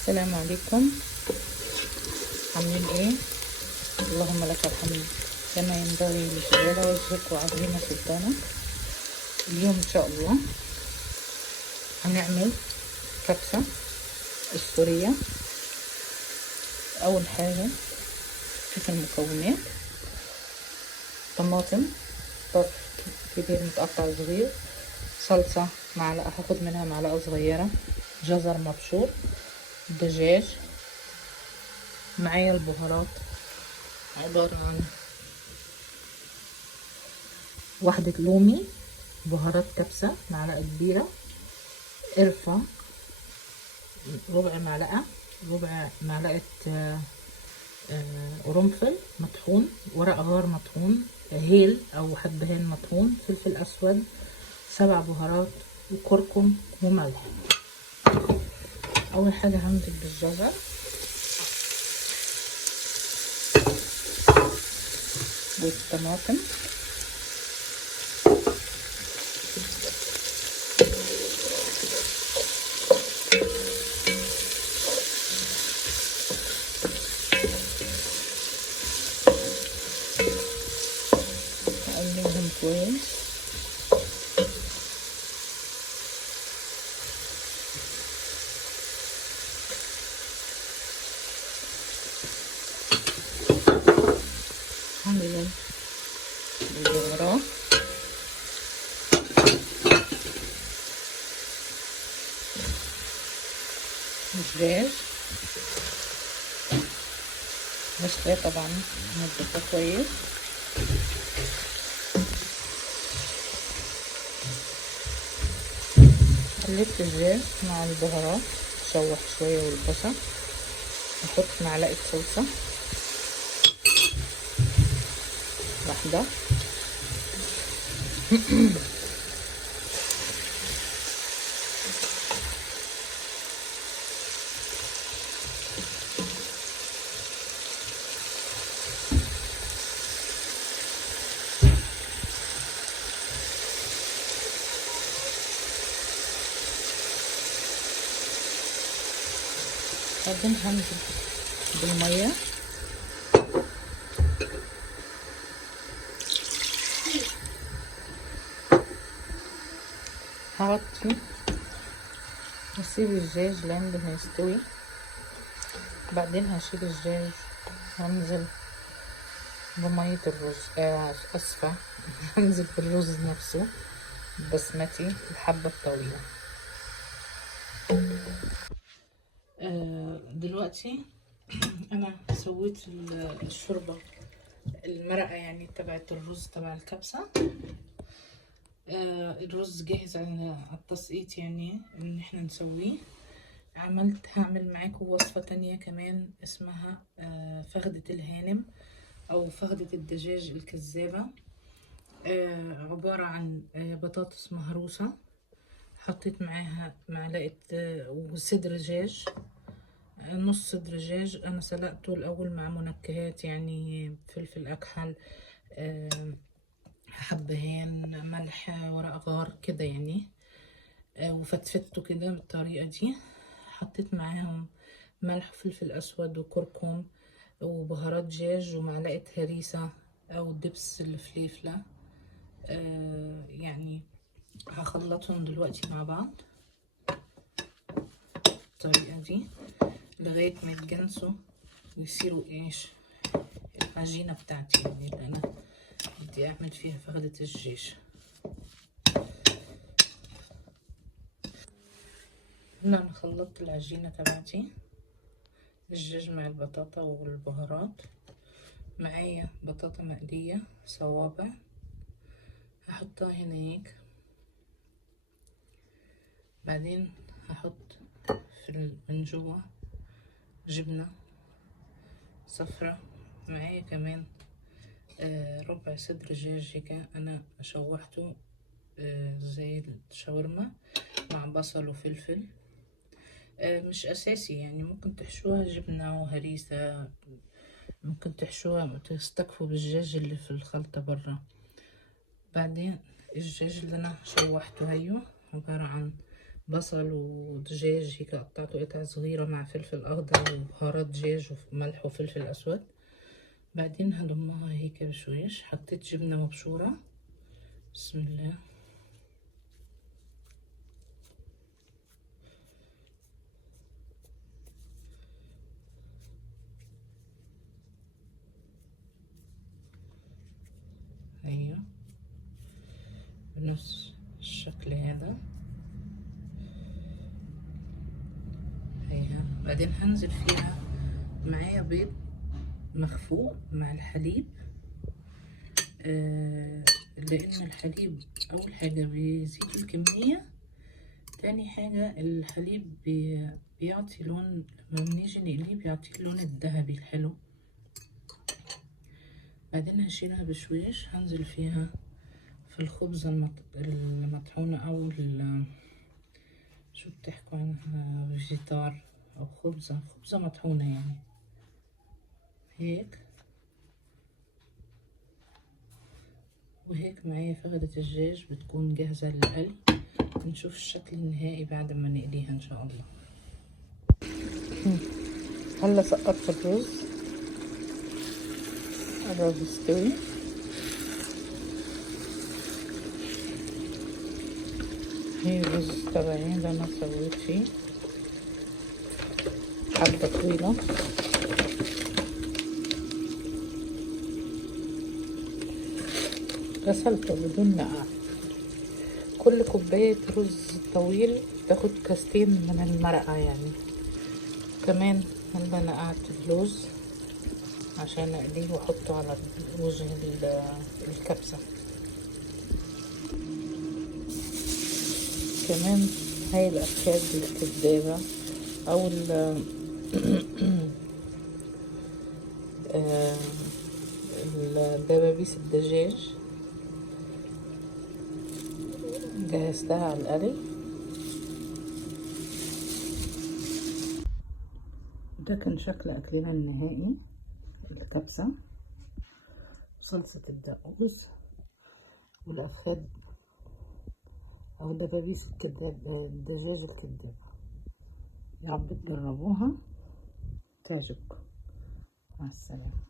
السلام عليكم. عاملين ايه؟ اللهم لك الحمد كما ينبغي لجلال وجهك وعظيم سلطانك. اليوم ان شاء الله هنعمل كبسة السورية. اول حاجة شوف المكونات: طماطم كبير متقطع صغير، صلصة معلقة، هاخد منها معلقة صغيرة، جزر مبشور، دجاج، معايا البهارات عبارة عن واحدة لومي، بهارات كبسة معلقة كبيرة، قرفة ربع معلقة قرنفل مطحون، ورق غار مطحون، هيل أو حبهان مطحون، فلفل أسود، 7 بهارات، وكركم وملح. أول حاجة همزج بالجزر والطماطم اقلبهم كويس. هنزل بالبهارات الدجاج، نسلقه طبعا، نضيفه كويس. قلبت الدجاج مع البهارات، شوح شوية والبصل، نحط معلقة صلصة واحدة بعدين هنزل بالمية هغطي واسيب الدجاج لعند ما يستوي. بعدين هشيل الدجاج وانزل بمية الرز، اسفة هنزل بالرز نفسه بسمتي الحبة الطويلة. دلوقتي انا سويت الشوربة، المرقة يعني تبعت الرز تبع الكبسة. الرز جاهز على التسقيط، يعني ان احنا نسويه. هعمل معاكم وصفة تانية كمان اسمها فخدة الهانم او فخدة الدجاج الكذابة. عبارة عن بطاطس مهروسة، حطيت معاها معلقة وصدر دجاج، نص صدر دجاج انا سلقته الاول مع منكهات، يعني فلفل اكحل، حبهان، ملح، ورق غار كده يعني، وفتفته كده بالطريقة دي. حطيت معاهم ملح وفلفل اسود وكركم وبهارات دجاج ومعلقة هريسة او دبس الفليفلة. يعني هخلطهم دلوقتي مع بعض بالطريقة دي لغاية ما يتجانسوا ويصيروا ايش العجينة بتاعتي، يعني اللي انا بدي اعمل فيها فخدة الدجاج. هنا انا خلطت العجينة تبعتي، الدجاج مع البطاطا والبهارات، معايا بطاطا مقلية صوابع هحطها هنا هيك. بعدين هحط من جوا جبنة صفرة، معايا كمان ربع صدر دجاج هيك انا شوحته زي الشاورما مع بصل وفلفل. مش اساسي، يعني ممكن تحشوها جبنة وهريسة، ممكن تحشوها تستكفوا بالدجاج اللي في الخلطة برا. بعدين الدجاج اللي انا شوحته هيو عبارة عن بصل ودجاج هيك قطعته قطع صغيرة مع فلفل أخضر وبهارات دجاج وملح وفلفل أسود. بعدين هضمها هيك بشويش. حطيت جبنة مبشورة، بسم الله. ايوه بنفس الشكل هذا. ايوه بعدين هنزل فيها معايا بيض مخفوق مع الحليب. لان الحليب اول حاجة بيزيد الكمية، تاني حاجة الحليب بيعطي لون، لما بنيجي نقليه بيعطي اللون الذهبي الحلو. بعدين هشيلها بشويش. هنزل فيها في الخبزة المطحونة او شو بتحكوا عنها، فيجيتار او خبزة مطحونة يعني هيك. وهيك معايا فخدة الدجاج بتكون جاهزة للقلي. نشوف الشكل النهائي بعد ما نقليها ان شاء الله. هلا سقطت الرز، قرب يستوي. هي الرز تبعي اللي انا سويت فيه حبة طويلة. غسلته بدون نقع. كل كوباية رز طويل تاخد كاستين من المرقة يعني. كمان هلا نقعت اللوز عشان اقليه واحطه على وجه الكبسة. كمان هاي الأكياس الكدابة او الدبابيس الدجاج جهزتها على القلي. ده كان شكل أكلنا النهائي، الكبسة وصلصة الدقوس والأفخاد أو دبابيس الدجاج الكداب. يا رب تجربوها تعجبكم. مع السلامة.